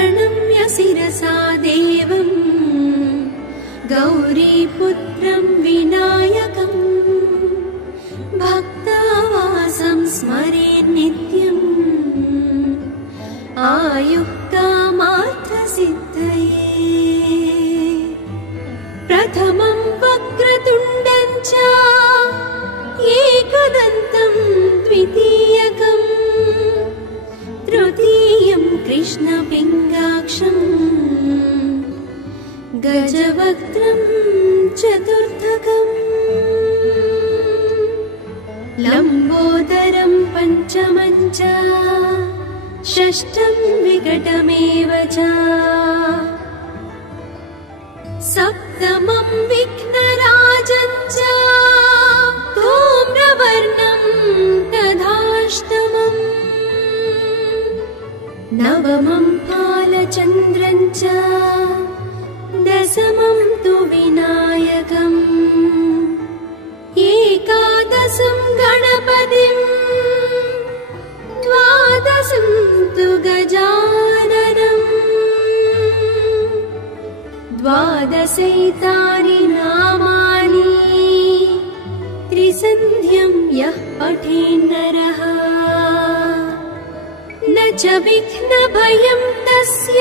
प्रणम्य शिरसा देवं गौरीपुत्रं विनायकं भक्तावासं स्मरेन् नित्यम् आयुः कामार्थसिद्धये। प्रथमं वक्रतुण्डं च एकदन्तं द्वितीयकं तृतीयं कृष्णपिङ्गाक्षं गजवक्त्रं चतुर्थकम् लम्बोदरं पञ्चमं च षष्ठं विकटमेव च सप्तमं विघ्नराजं च धूम्रवर्णं तथाष्टमम् नवमं फालचन्द्रं च दशमं तु विनायकम् एकादशं गणपतिम् द्वादशं तु गजाननम् द्वादशैतानि नामानि त्रिसन्ध्यं यः पठेन्नरः न च विघ्नभयं तस्य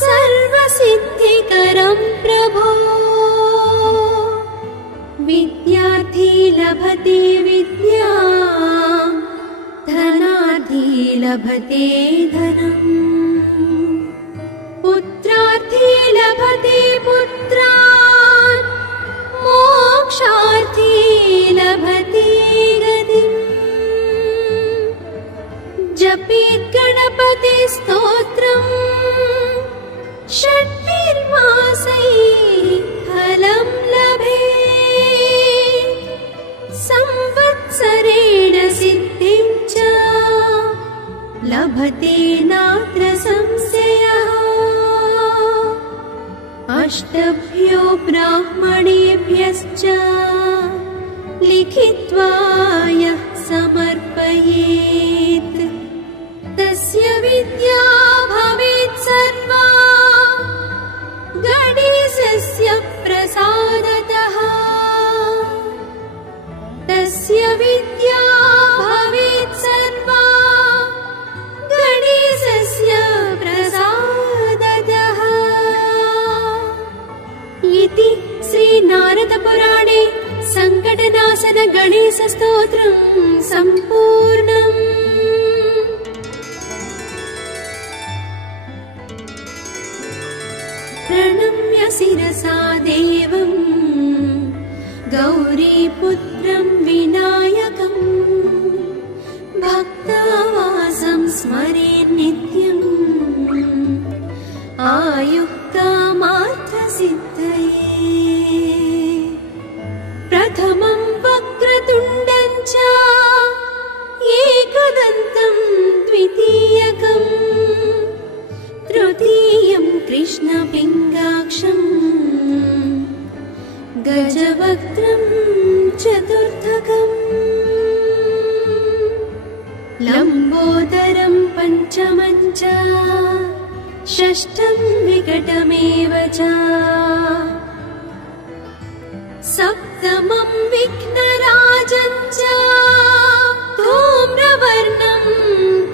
सर्वसिद्धिकरं प्रभो। विद्यार्थी लभते विद्यां धनार्थी लभते धनम् पुत्रार्थी लभते पुत्रान् मोक्षार्थी लभते गतिम्। जपेत् गणपति स्तोत्रम् षट्भिर्मासैः फलं लभेत् संवत्सरेण सिद्धिं च लभते नात्र संशयः। अष्टभ्यो ब्राह्मणेभ्यश्च लिखित्वा यः समर्पयेत् तस्य विद्या भवेत् सर्वा गणेशस्य प्रसादतः। तस्य विद्या भवेत् सर्वा गणेशस्य प्रसादतः इति श्रीनारदपुराणे सङ्कटनाशन गणेशस्तोत्रं सम्पूर्णम्। प्रणम्य शिरसा देवं गौरीपुत्रं विनायकं भक्तावासं स्मरेन् नित्यम् आयुः कामार्थसिद्धये। प्रथमं वक्रतुण्डं च एकदन्तं द्वितीयकं तृतीयं कृष्णपिङ्गाक्षं गजवक्त्रं चतुर्थकम् लम्बोदरं पञ्चमं च षष्ठं विकटमेव च सप्तमं विघ्नराजं च धूम्रवर्णं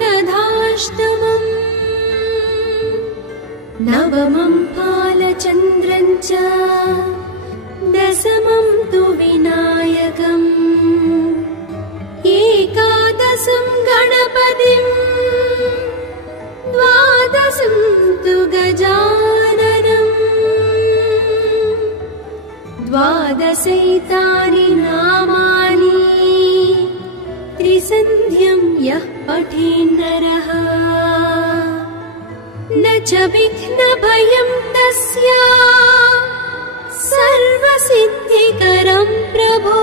तथाष्टमम् नवमं फालचन्द्रं च दशमं तु विनायकम् एकादशं गणपतिम् द्वादशं तु गजाननम् द्वादशैतानि नामानि त्रिसन्ध्यं यः पठेन्नरः न च विघ्नभयं तस्य सर्वसिद्धिकरं प्रभो।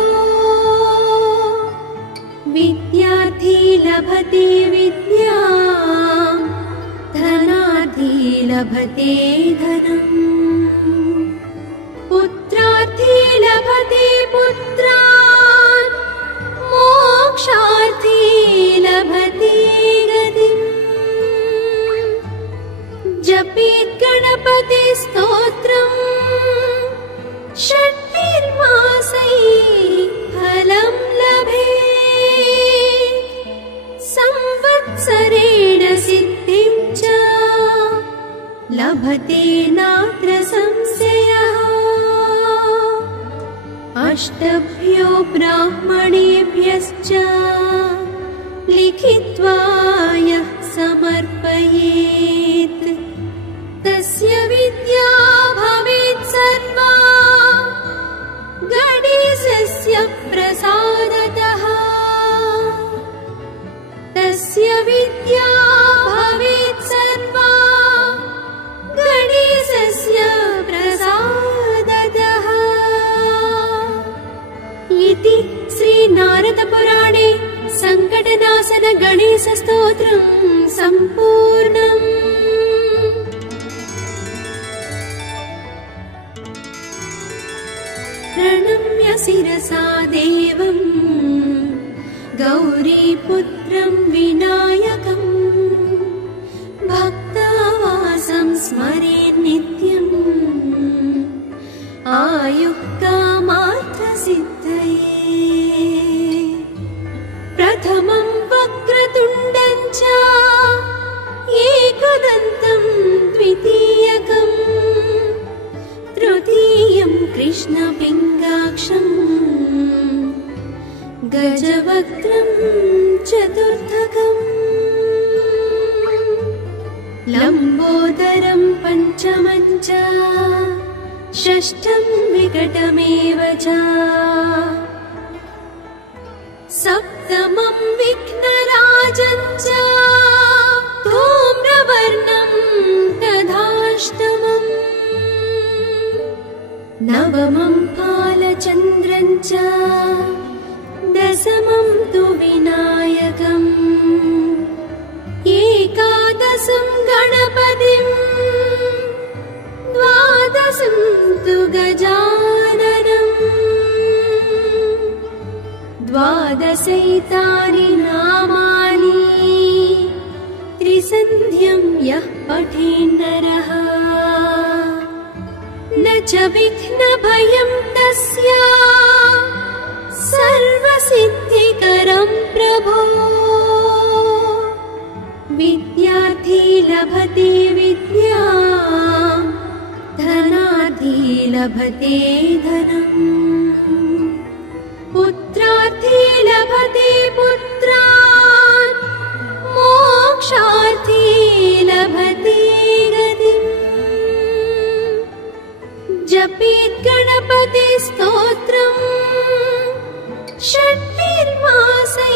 विद्यार्थी लभते विद्यां धनार्थी लभते धनम् पुत्रार्थी लभते पुत्रान् मोक्षार्थी लभते गतिम्। अष्टभ्यो ब्राह्मणेभ्यश्च लिखित्वा यः समर्पयेत् तस्य विद्या भवेत् सर्वा गणेशस्य प्रसादतः। तस्य विद्या भवेत् सर्वा गणेशस्य प्रसादतः। इति श्रीनारदपुराणे संकटनाशन गणेश स्तोत्रम् सम्पूर्णम्। प्रणम्य शिरसा देवम् गौरीपुत्रं विनायकम् भक्तावासं स्मरेत् नित्यम् आयुः कामार्थसिद्धये। प्रथमं वक्रतुण्डं च एकदन्तं द्वितीयकम् तृतीयं कृष्णपिङ्गाक्षम् गजवक्त्रं चतुर्थकम् लम्बोदरं पञ्चमं च षष्ठं विकटमेव च सप्तमं विघ्नराजं च धूम्रवर्णं तथाष्टमम् नवमं फालचन्द्रं च दशमं तु विनायकम् एकादशं गणपतिम् द्वादशं तु गजाननम् द्वादशैतानि नामानि त्रिसन्ध्यं यः पठेन्नरः न च विघ्नभयं तस्य सर्वसिद्धिकरं प्रभो। विद्यार्थी लभते विद्याम् धनार्थी लभते धनम् पुत्रार्थी लभते पुत्रान् मोक्षार्थी लभते गतिम्। जपेत् गणपति स्तोत्रम् षण्मासैः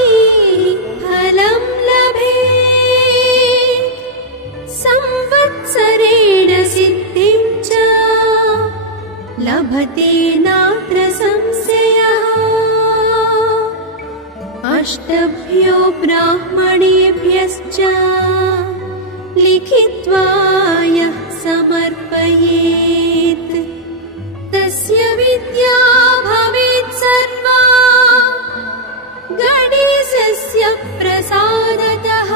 फलं लभेत् संवत्सरेण सिद्धिं च लभते नात्र संशयः। अष्टभ्यो ब्राह्मणेभ्यश्च लिखित्वा यः समर्पयेत् तस्य विद्या भवेत् सर्वा गणेशस्य प्रसादतः।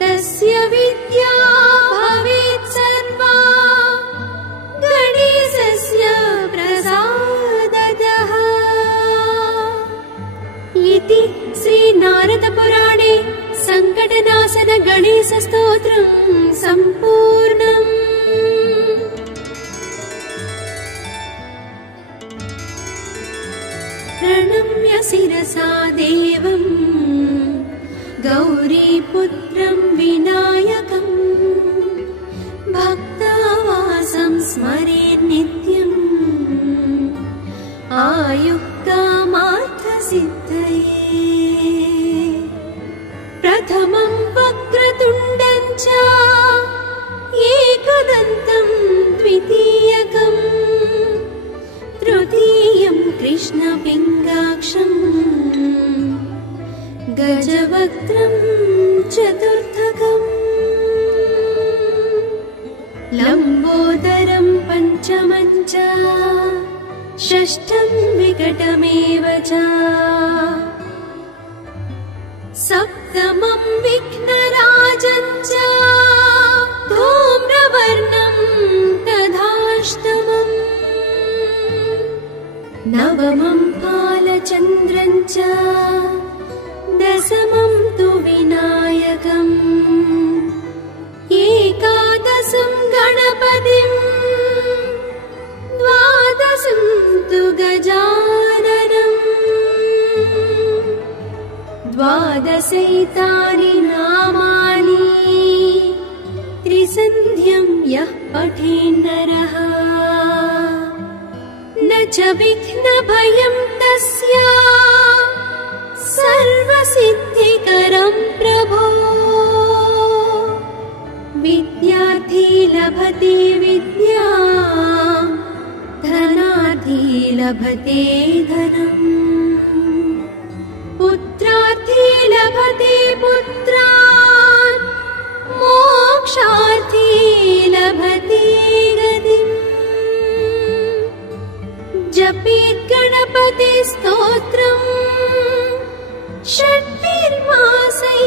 तस्य विद्या भवेत् सर्वा गणेशस्य प्रसादतः। इति श्रीनारदपुराणे संकटनाशन गणेश स्तोत्रम् सम्पूर्णम्। प्रणम्य शिरसा देवम् गौरीपुत्रं विनायकम् भक्तावासं स्मरेत् नित्यम् आयुः कामार्थसिद्धये। प्रथमं वक्रतुण्डं च एकदन्तं द्वितीयकम् तृतीयं कृष्णपिङ्गाक्षम् गजवक्त्रं चतुर्थकम् लम्बोदरं पञ्चमं च षष्ठं विकटमेव च सप्तमं विघ्नराजं च धूम्रवर्णं तथाष्टमम् नवमं फालचन्द्रं च दशमं तु विनायकम् एकादशं गणपतिम् द्वादशं द्वादशैतानि नामानि त्रिसन्ध्यं यः पठेन्नरः न च विघ्नभयं तस्य सर्वसिद्धिकरं प्रभो विद्यार्थी लभते विद्यां धनार्थी लभते धनम् पुत्रार्थी लभते पुत्रान् मोक्षार्थी लभते गतिम् जपेत् गणपति स्तोत्रम् षट्भिर्मासैः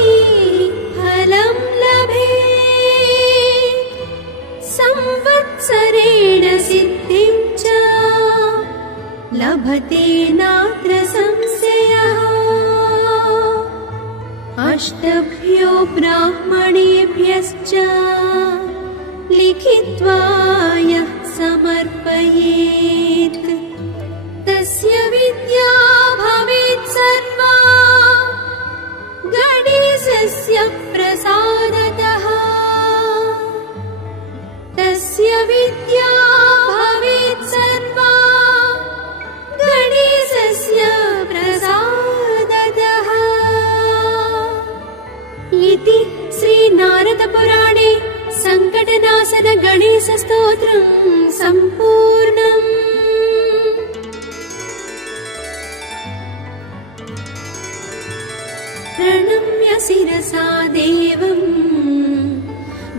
फलं लभेत् संवत्सरेण सिद्धिं च लभते नात्र संशयः अष्टभ्यो ब्राह्मणेभ्यश्च लिखित्वा यः समर्पयेत् तस्य विद्या भवेत् सर्वा गणेशस्य प्रसादतः तस्य विद्या भवेत् सर्वा गणेशस्य प्रसादतः इति श्रीनारदपुराणे संकटनाशन गणेश स्तोत्रम् सम्पूर्णम्। प्रणम्य शिरसा देवम्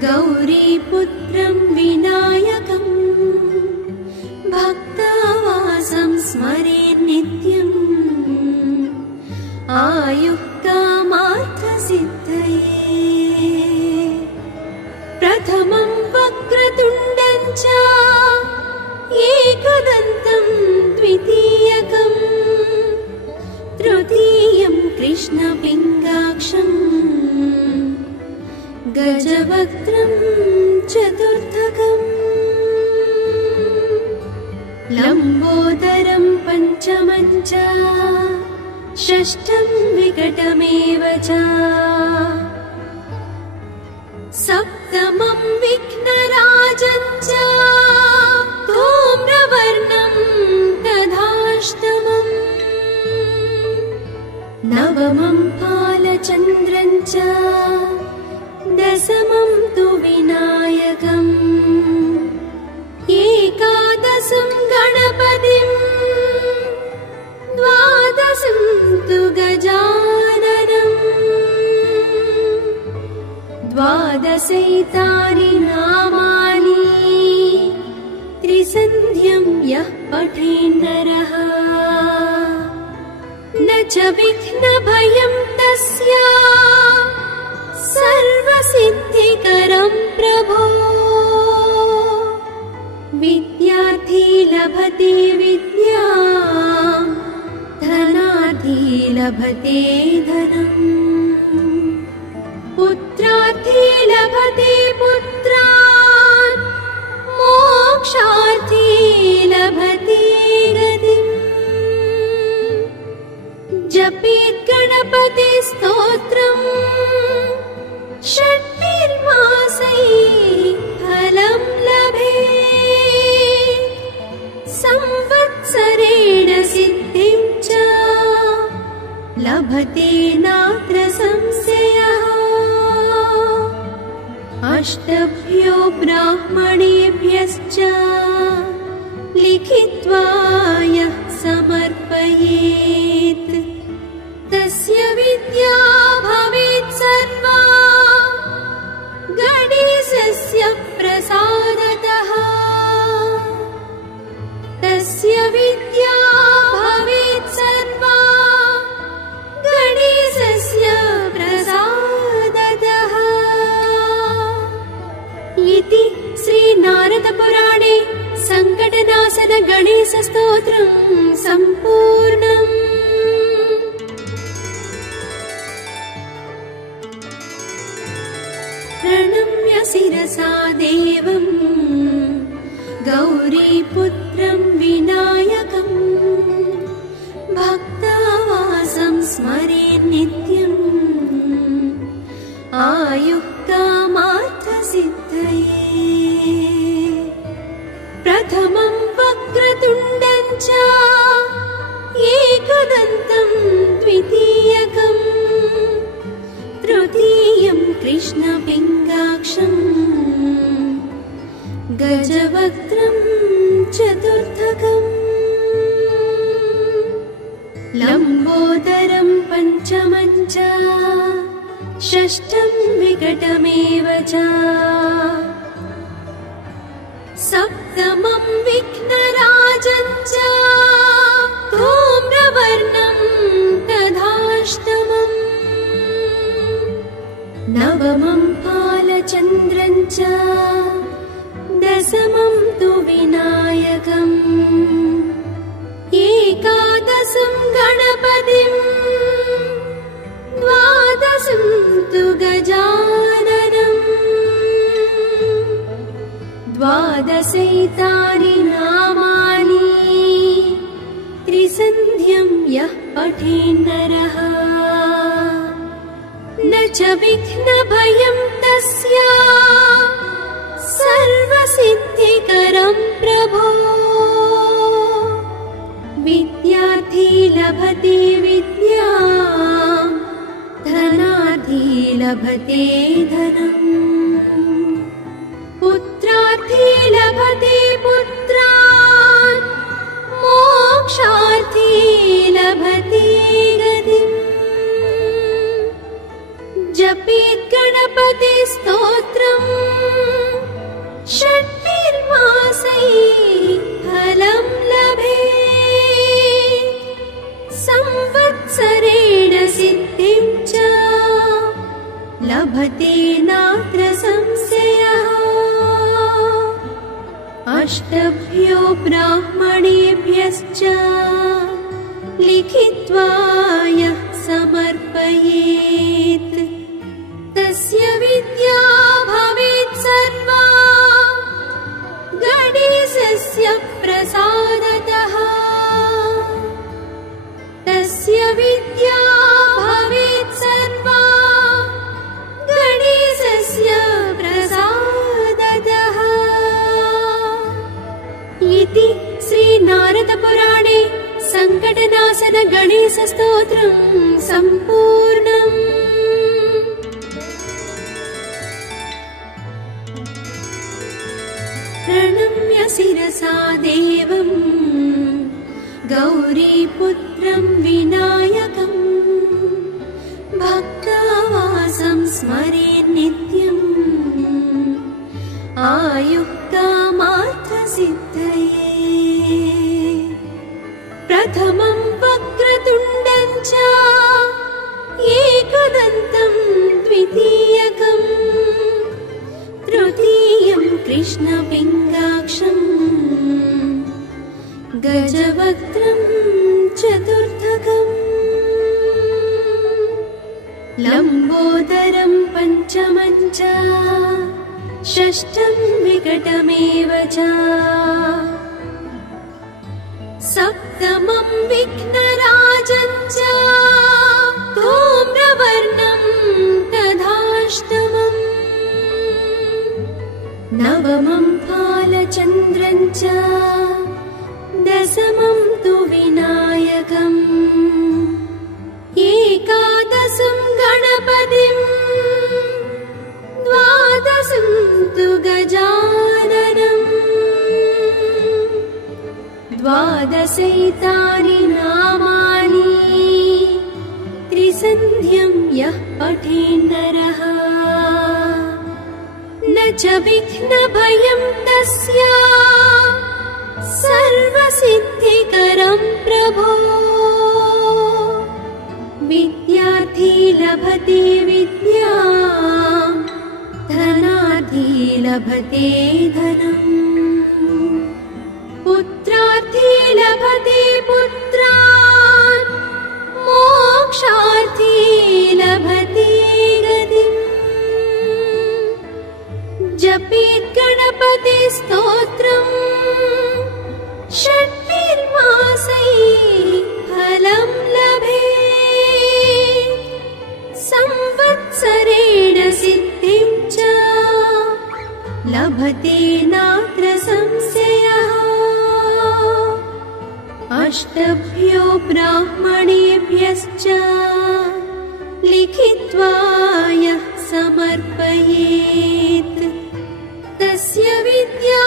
गौरीपुत्रं विनायकम् भक्तावासं स्मरेन् नित्यम् आयुः कामार्थसिद्धये प्रथमं वक्रतुण्डं च एकदन्तं द्वितीयकम् तृतीयं कृष्णपिङ्गाक्षम् गजवक्त्रं चतुर्थकम् लम्बोदरं पञ्चमं च षष्ठं विकटमेव च सप्तमं विघ्नराजं च धूम्रवर्णं तथाष्टमम् नवमं फालचन्द्रं च दशमं तु विनायकम् एकादशं गणपतिम् द्वादशं तु गजाननम् द्वादशैतानि नामानि त्रिसन्ध्यं यः पठेन्नरः न च विघ्नभयं तस्य सर्वसिद्धिकरं प्रभो विद्यार्थी लभते विद्यां धनार्थी लभते धनम् पुत्रार्थी लभते पुत्रान् मोक्षार्थी लभते गतिम् जपेत् गणपति स्तोत्रम् षट्भिर्मासैः फलं लभेत् संवत्सरेण सिद्धिं च लभते नात्र संशयः अष्टभ्यो ब्राह्मणेभ्यश्च लिखित्वा यः समर्पयेत् तस्य विद्या भवेत् सर्वा गणेशस्य प्रसादतः तस्य विद्या भवेत् सर्वा गणेशस्य प्रसादतः इति श्रीनारदपुराणे संकटनाशन गणेश स्तोत्रम् सम्पूर्णम्। प्रणम्य शिरसा देवम् गौरीपुत्रं विनायकम् भक्तावासं स्मरेन् नित्यम् पञ्चमं च षष्ठं विकटमेव च सप्तमं विघ्नराजं च धूम्रवर्णं तथाष्टमम् नवमं फालचन्द्रं च दशमं तु विनायकम् एकादशं गणपतिम् द्वादशं तु गजाननम् द्वादशैतानि नामानि त्रिसन्ध्यं यः पठेन्नरः न च विघ्नभयं तस्य सर्वसिद्धिकरं प्रभो विद्यार्थी लभते विद्यां धनार्थी लभते धनम् पुत्रार्थी लभते पुत्रान् मोक्षार्थी लभते गतिम् जपेत् गणपति स्तोत्रम् षट्भिर्मासैः फलं लभेत् संवत्सरेण सिद्धिं च लभते नात्र संशयः अष्टभ्यो ब्राह्मणेभ्यश्च लिखित्वा यः समर्पयेत् तस्य विद्या भवेत् सर्वा गणेशस्य प्रसादतः तस्य विद्या भवेत् सर्वा गणेशस्य प्रसादतः इति श्रीनारदपुराणे सङ्कटनाशन गणेशस्तोत्रम् सम्पूर्णम्। प्रणम्य शिरसा देवम् गौरीपुत्रं विनायकम् भक्तावासं स्मरेन् नित्यम् आयुः कामार्थसिद्धये प्रथमं वक्रतुण्डं च एकदन्तं द्वितीयकम् तृतीयं कृष्णपिङ्गाक्षम् गजवक्त्रं चतुर्थकम् लम्बोदरं पञ्चमं च षष्ठं विकटमेव च सप्तमं विघ्नराजं च धूम्रवर्णं तथाष्टमम् नवमं फालचन्द्रं च दशमं तु विनायकम् एकादशं गणपतिम् द्वादशं तु गजाननम् द्वादशैतानि नामानि त्रिसन्ध्यं यः पठेन्नरः न च विघ्नभयं तस्य सर्वसिद्धिकरं प्रभो विद्यार्थी लभते विद्यां धनार्थी लभते धनम् पुत्रार्थी लभते पुत्रान् मोक्षार्थी लभते गतिम् जपेत् गणपति स्तोत्रम् षट्भिर्मासैः फलं लभेत् संवत्सरेण सिद्धिं च लभते नात्र संशयः अष्टभ्यो ब्राह्मणेभ्यश्च लिखित्वा यः समर्पयेत् तस्य विद्या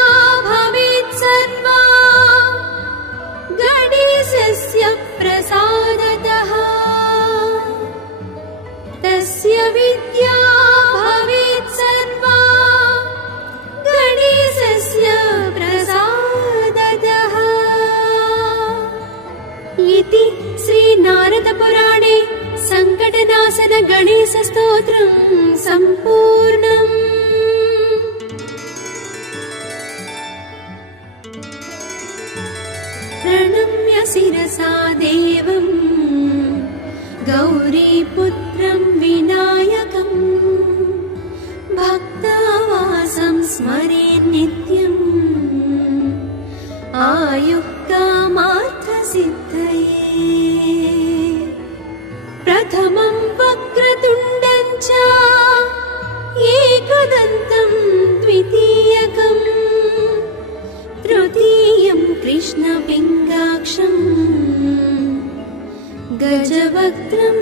भवेत् सर्वा गणेशस्य प्रसादतः इति श्रीनारदपुराणे सङ्कटनाशन गणेशस्तोत्रं सम्पूर्णम्। प्रणम्य शिरसा देवम् गौरीपुत्रं विनायकम् भक्तावासं स्मरेत् नित्यम् आयुः कामार्थसिद्धये। प्रथमं वक्रतुण्डं च एकदन्तं द्वितीयकम् तृतीयं कृष्णपिङ्गाक्षं गजवक्त्रं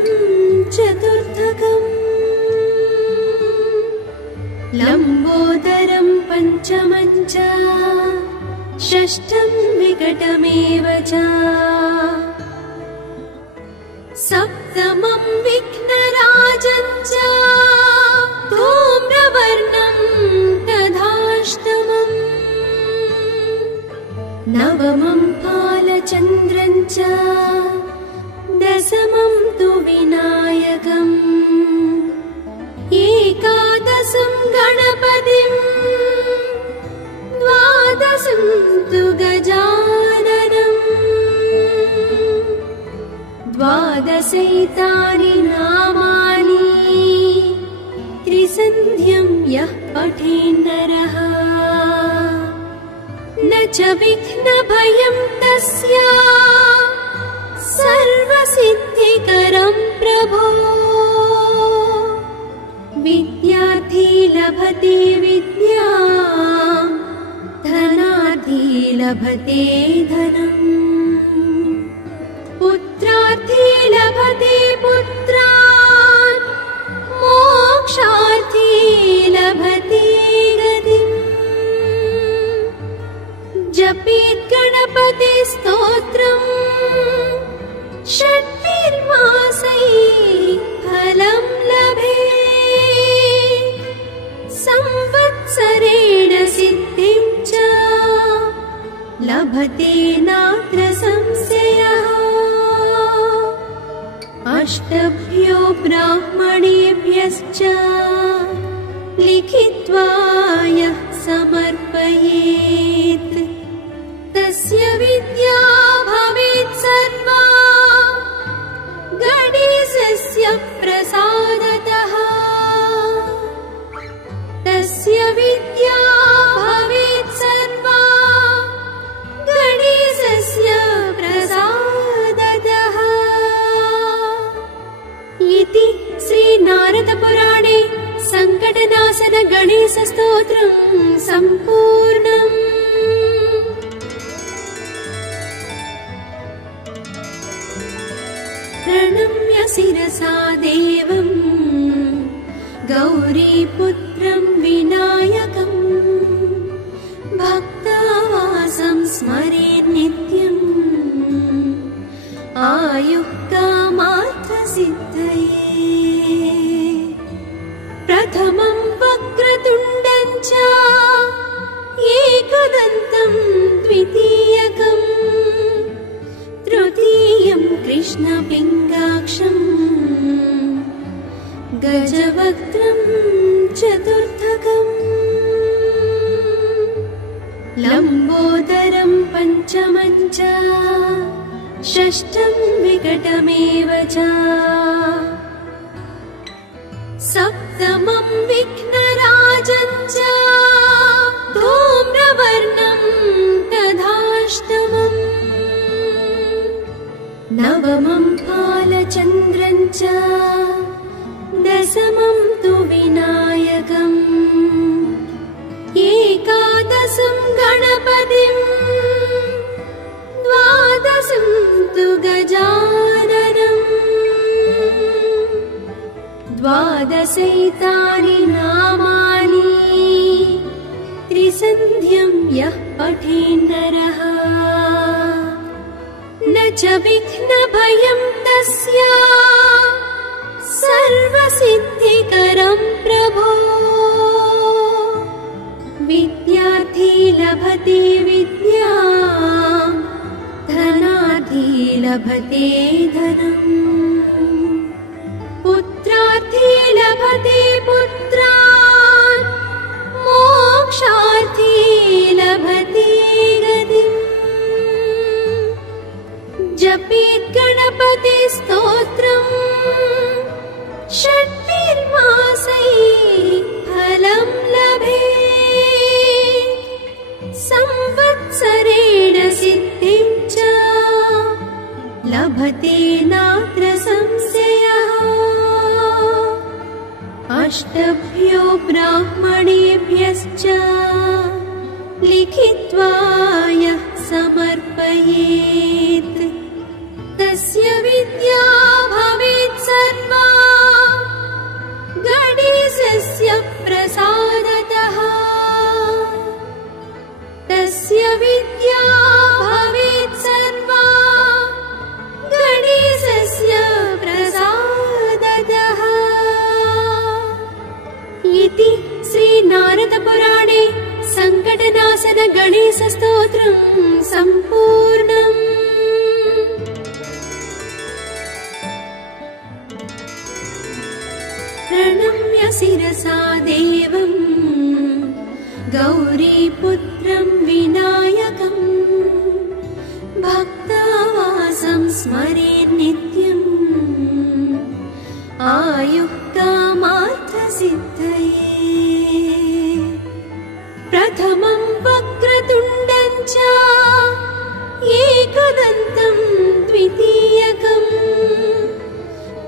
चतुर्थकम् लम्बोदरं पञ्चमं च षष्ठं विकटमेव च सप्तमं विघ्नराजं च धूम्रवर्णं तथाष्टमम् नवमं फालचन्द्रं च दशमं तु विनायकम् एकादशं गणपतिं द्वादशं तु गजाननम् द्वादशैतानि नामानि त्रिसन्ध्यं यः पठेन्नरः न च विघ्नभयं तस्य सर्वसिद्धिकरं प्रभो। विद्यार्थी लभते विद्यां धनार्थी लभते धनम् पुत्रार्थी लभते पुत्रान् मोक्षार्थी लभते गतिम्। जपेत् गणपति स्तोत्रम् षट्भिर्मासैः फलं लभेत् संवत्सरेण सिद्धिं च लभते नात्र संशयः। अष्टभ्यो ब्राह्मणेभ्यश्च लिखित्वा यः समर्पयेत् तस्य विद्या भवेत् सर्वा गणेशस्य प्रसादतः। तस्य विद्या भवेत् सर्वा गणेशस्य प्रसादतः इति श्रीनारदपुराणे सङ्कटनाशन गणेशस्तोत्रं सम्पूर्णम्। प्रणम्य शिरसा देवम् गौरीपुत्रं विनायकम् भक्तावासं स्मरेत् नित्यम् आयुः कामार्थसिद्धये। प्रथमं वक्रतुण्डं च एकदन्तं द्वितीयकम् तृतीयं कृष्णपिङ्गाक्षं गजवक्त्रं चतुर्थकम् लम्बोदरं पञ्चमं च षष्ठं विकटमेव च सप्तमं विघ्नराजं च धूम्रवर्णं तथाष्टमम् नवमं फालचन्द्रं च दशमं तु विनायकम् एकादशं गणपतिं द्वादशं तु गजाननम् द्वादशैतानि नामानि त्रिसन्ध्यं यः पठेन्नरः न च विघ्नभयं तस्य सर्वसिद्धिकरं प्रभो। विद्यार्थी लभते विद्यां धनार्थी धनार्थी लभते धनम् पुत्रार्थी लभते पुत्रान् मोक्षार्थी लभते गतिम् जपेत् गणपति स्तोत्रम् षट्भिर्मासैः फलं लभेत् संवत्सरेण सिद्धिं च लभते नात्र संशयः अष्टभ्यो ब्राह्मणेभ्यश्च लिखित्वा यः समर्पयेत् तस्य विद्या भवेत् सर्वा गणेशस्य प्रसादतः तस्य विद्या भवेत् सर्वा गणेशस्य प्रसादतः इति श्रीनारदपुराणे सङ्कटनाशन गणेशस्तोत्रम् सम्पूर्णम्। प्रणम्य शिरसा देवम् गौरीपुत्रं विनायकम् भक्तावासं स्मरेत् नित्यम् आयुः कामार्थसिद्धये प्रथमं वक्रतुण्डं च एकदन्तं द्वितीयकम्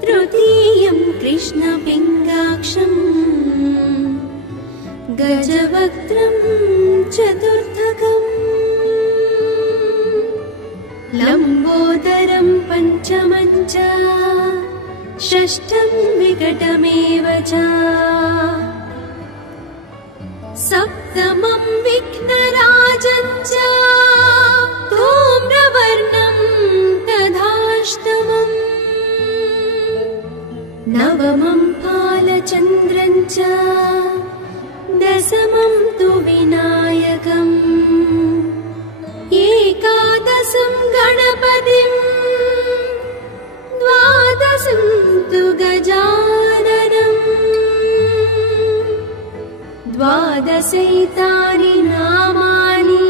तृतीयं कृष्णपिङ्गाक्षम् गजवक्त्रं चतुर्थकम् लम्बोदरं पञ्चमं च षष्ठं विकटमेव च सप्तमं विघ्नराजं च धूम्रवर्णं तथाष्टमम् नवमं फालचन्द्रं च दशमं तु विनायकम् एकादशं गणपतिम् द्वादशं तु गजाननम् द्वादशैतानि नामानि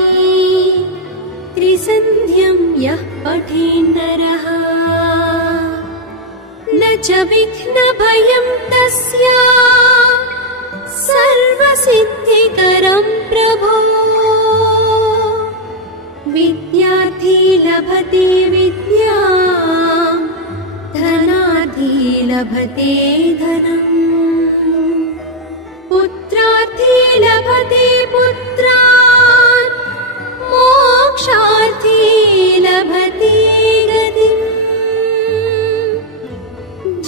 त्रिसन्ध्यं यः पठेन्नरः न च विघ्नभयं तस्य सर्वसिद्धिकरं प्रभो विद्यार्थी लभते विद्यां धनार्थी लभते धनम् पुत्रार्थी लभते पुत्रान् मोक्षार्थी लभते गतिम्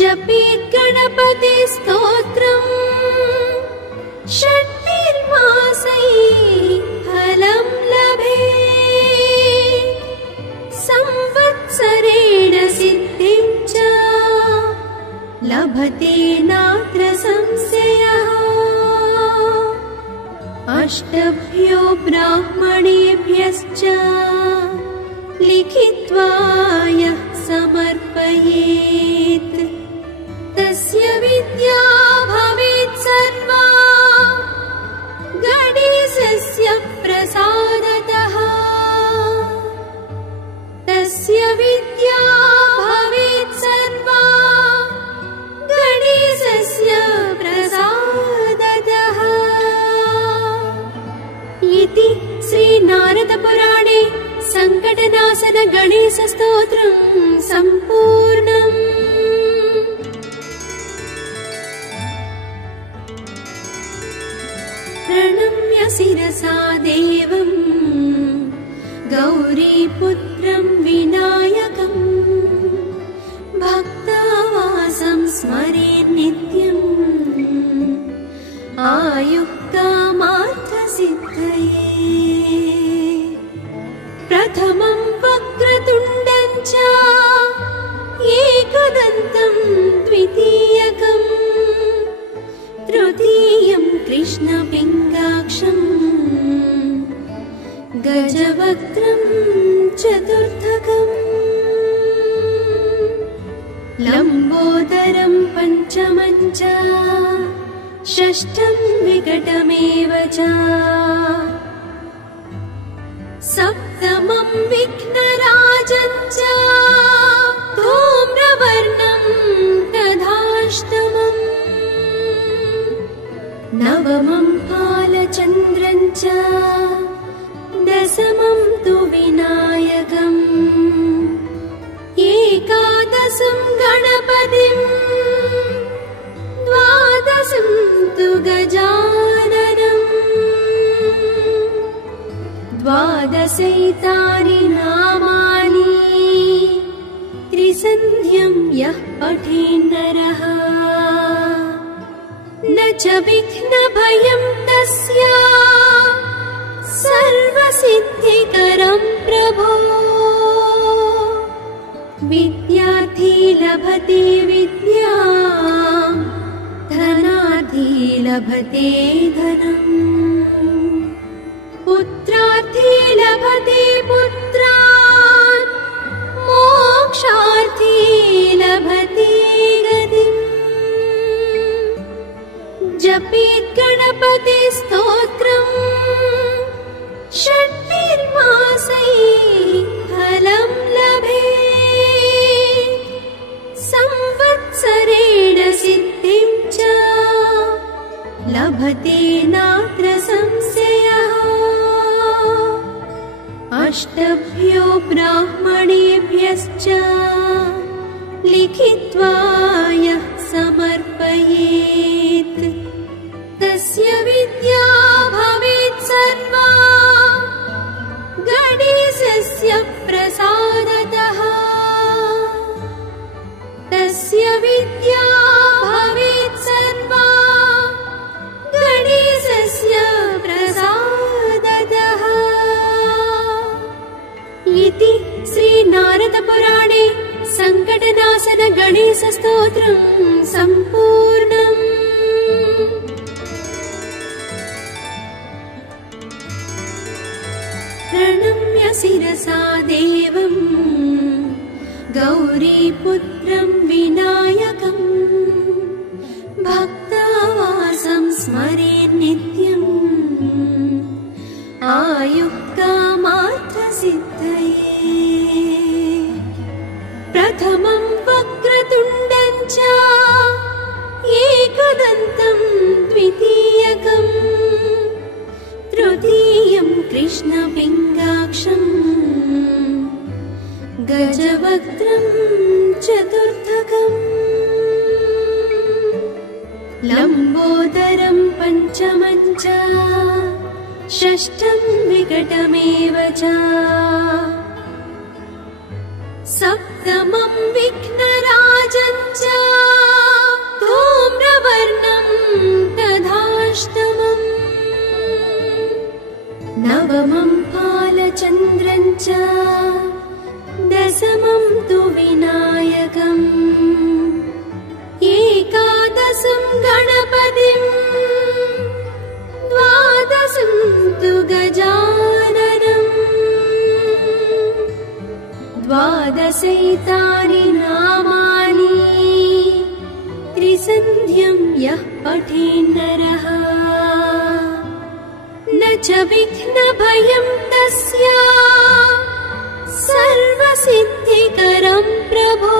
जपेत् गणपति स्तोत्रम् षट्भिर्मासैः फलं लभेत् संवत्सरेण सिद्धिं च लभते नात्र संशयः अष्टभ्यो ब्राह्मणेभ्यश्च लिखित्वा यः समर्पयेत् तस्य विद्या भवेत् सर्वा गणेशस्य प्रसादतः तस्य विद्या भवेत् सर्वा गणेशस्य प्रसादतः इति श्रीनारदपुराणे सङ्कटनाशन गणेशस्तोत्रम् सम्पूर्णम्। प्रणम्य शिरसा देवम् गौरीपुत्रं विनायकम् भक्तावासं स्मरेत् नित्यम् आयुः कामार्थसिद्धये प्रथमं वक्रतुण्डं च च षष्ठं विकटमेव च सप्तमं विघ्नराजं च धूम्रवर्णं तथाष्टमम् नवमं फालचन्द्रं च दशमं तु विनायकम् एकादशं गणपतिम् द्वादशं तु गजाननम् द्वादशैतानि नामानि त्रिसन्ध्यं यः पठेन्नरः न च विघ्नभयं तस्य सर्वसिद्धिकरं प्रभो विद्यार्थी लभते विद्यां धनार्थी लभते धनम् पुत्रार्थी लभते पुत्रान् मोक्षार्थी लभते गतिम् जपेत् गणपति स्तोत्रम् षट्भिर्मासैः फलं लभेत् संवत्सरेण सिद्धिं च लभते नात्र संशयः अष्टभ्यो ब्राह्मणेभ्यश्च लिखित्वा यः समर्पयेत् तस्य विद्या भवेत् सर्वा गणेशस्य प्रसादतः तस्य विद्या भवेत् सर्वा गणेशस्य प्रसादतः इति श्रीनारदपुराणे सङ्कटनाशन गणेशस्तोत्रम् सम्पूर्णम्। प्रणम्य शिरसा देवम् गौरीपुत्रं विनायकम् भक्तावासं स्मरेन् नित्यम् आयुः कामार्थसिद्धये प्रथमं वक्रतुण्डं च एकदन्तं द्वितीयकम् तृतीयं कृष्णपिङ्गाक्षम् गजवक्त्रं चतुर्थकम् लम्बोदरं पञ्चमं च षष्ठं विकटमेव च सप्तमं विघ्नराजं च धूम्रवर्णं तथाष्टमम् नवमं फालचन्द्रं च दशमं तु विनायकम् एकादशं गणपतिम् द्वादशं तु गजाननम् द्वादशैतानि नामानि त्रिसन्ध्यं यः पठेन्नरः न च विघ्नभयं तस्य सर्वसिद्धिकरं प्रभो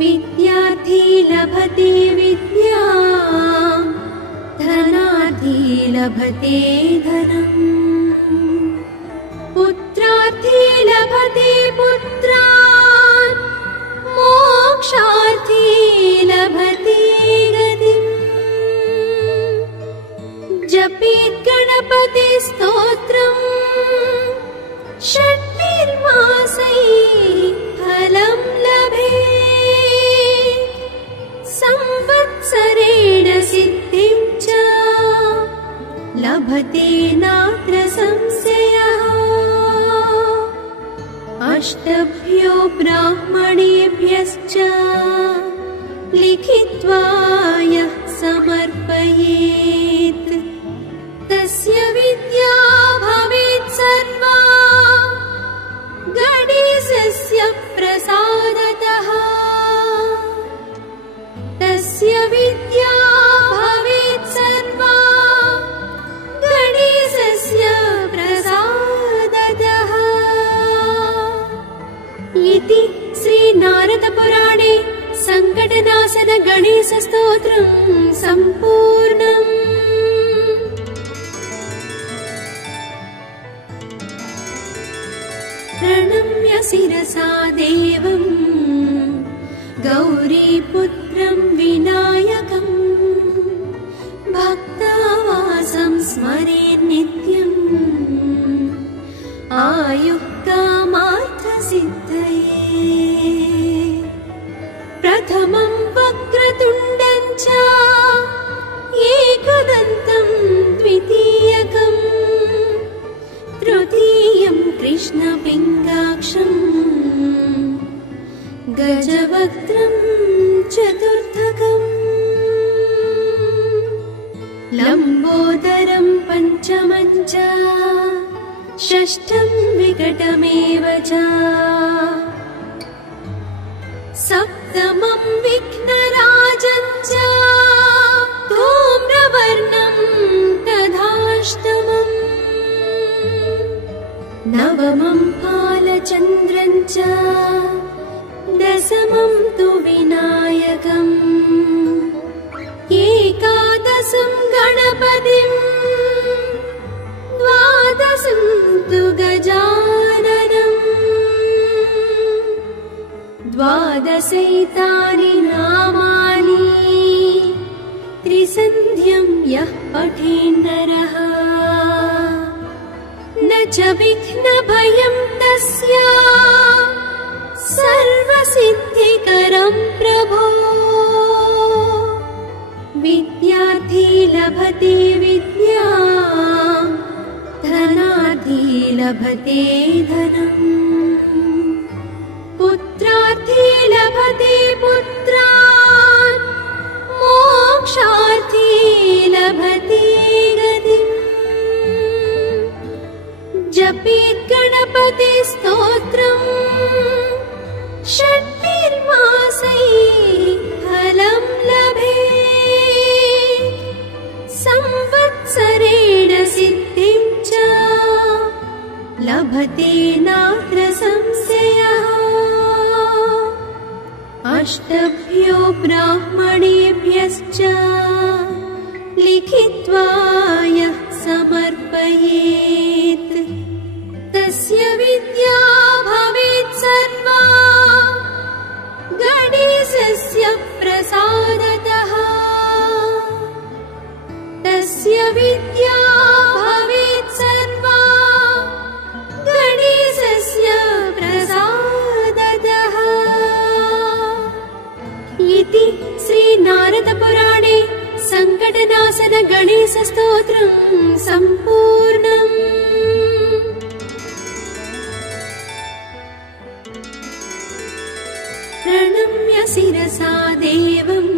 विद्यार्थी लभते विद्यां धनार्थी लभते धनम् पुत्रार्थी लभते पुत्रान् मोक्षार्थी लभते गतिम् जपेत् गणपति स्तोत्रम् षट्भिर्मासैः फलं लभेत् संवत्सरेण सिद्धिं च लभते नात्र संशयः अष्टभ्यो ब्राह्मणेभ्यश्च लिखित्वा यः समर्पयेत् तस्य विद्या भवेत् सर्वा गणेशस्य प्रसादतः इति श्रीनारदपुराणे सङ्कटनाशन गणेशस्तोत्रं सम्पूर्णम्। प्रणम्य शिरसा देवम् गौरीपुत्रं विनायकम् भक्तावासं स्मरेत् नित्यम् आयुः कामार्थसिद्धये। प्रथमं वक्रतुण्डं च एकदन्तं द्वितीयकम् तृतीयं कृष्णपिङ्गाक्षम् गजवक्त्रं चतुर्थकम् लम्बोदरं पञ्चमं च षष्ठं विकटमेव च सप्तमं विघ्नराजं च धूम्रवर्णं तथाष्टमम् नवमं बालचन्द्रं च दशमं तु विनायकम् एकादशं गणपतिं द्वादशं तु गजाननम् द्वादशैतानि नामानि त्रिसन्ध्यं यः पठेन्नरः न च विघ्नभयं तस्य सर्वसिद्धिकरं प्रभो। विद्यार्थी लभते विद्यां धनार्थी लभते धनम् पुत्रार्थी लभते पुत्रान् मोक्षार्थी लभते गतिम्। जपेत् गणपति स्तोत्रम् षट्भिर्मासैः फलं लभेत् संवत्सरेण सिद्धिं च लभते नात्र संशयः। अष्टभ्यो ब्राह्मणेभ्यश्च लिखित्वा यः समर्पयेत् तस्य विद्या भवेत् सर्वा गणेशस्य प्रसादतः। तस्य विद्या भवेत् सर्वा गणेशस्य प्रसादतः इति श्रीनारदपुराणे सङ्कटनाशन गणेशस्तोत्रं सम्पूर्णम्। प्रणम्य शिरसा देवम्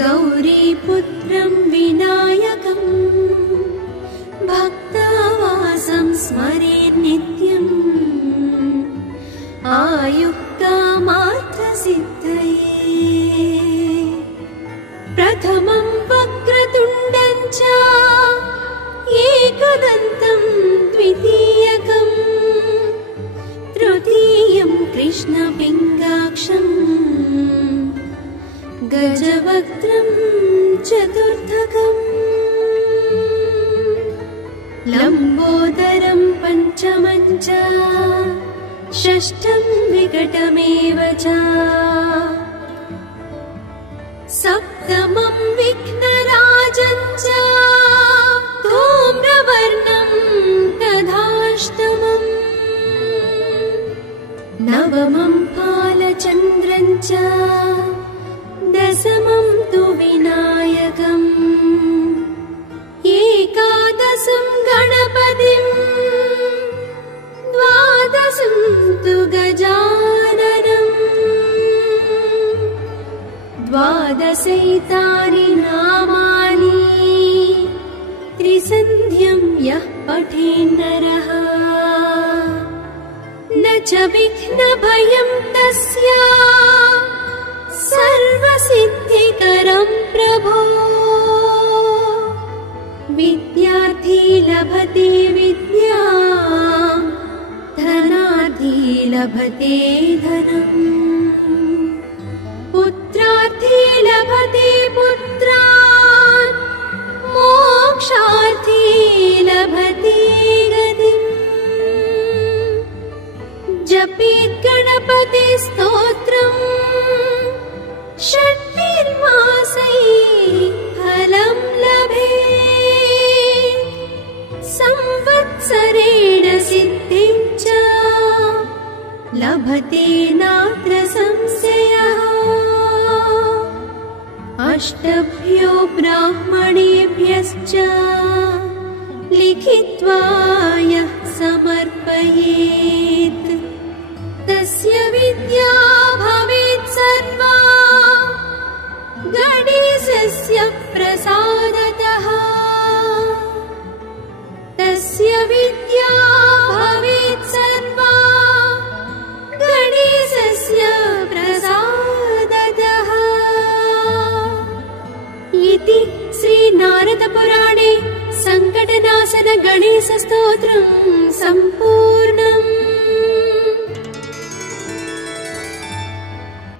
गौरीपुत्रं विनायकम् भक्तावासं स्मरेत् नित्यम् आयुः कामार्थसिद्धये। प्रथमं वक्रतुण्डं च एकदन्तं द्वितीयकम् तृतीयं कृष्णपिङ्गाक्षम् गजवक्त्रं चतुर्थकम् लम्बोदरं पञ्चमं च षष्ठं विकटमेव च सप्तमं विघ्नराजं च धूम्रवर्णं तथाष्टमम् नवमं बालचन्द्रं च दशमं तु विनायकम् एकादशं गणपतिं द्वादशं तु गजाननम् द्वादशैतानि नामानि त्रिसन्ध्यं यः पठेन्नरः न च विघ्नभयं तस्य सर्वसिद्धिकरं प्रभो। विद्यार्थी लभते विद्यां धनार्थी पुत्रार्थी लभते धनम् पुत्रार्थी लभते पुत्रान् मोक्षार्थी लभते गतिम् जपेत् गणपति स्तोत्रम् षट्भिर्मासैः फलं लभेत् संवत्सरेण सिद्धिं च लभते नात्र संशयः अष्टभ्यो ब्राह्मणेभ्यश्च लिखित्वा यः समर्पयेत् तस्य विद्या भवेत् सर्वा गणेशस्य प्रसादतः तस्य विद्या भवेत् सर्वा गणेशस्य प्रसादतः इति श्रीनारदपुराणे सङ्कटनाशन गणेशस्तोत्रम् सम्पूर्णम्।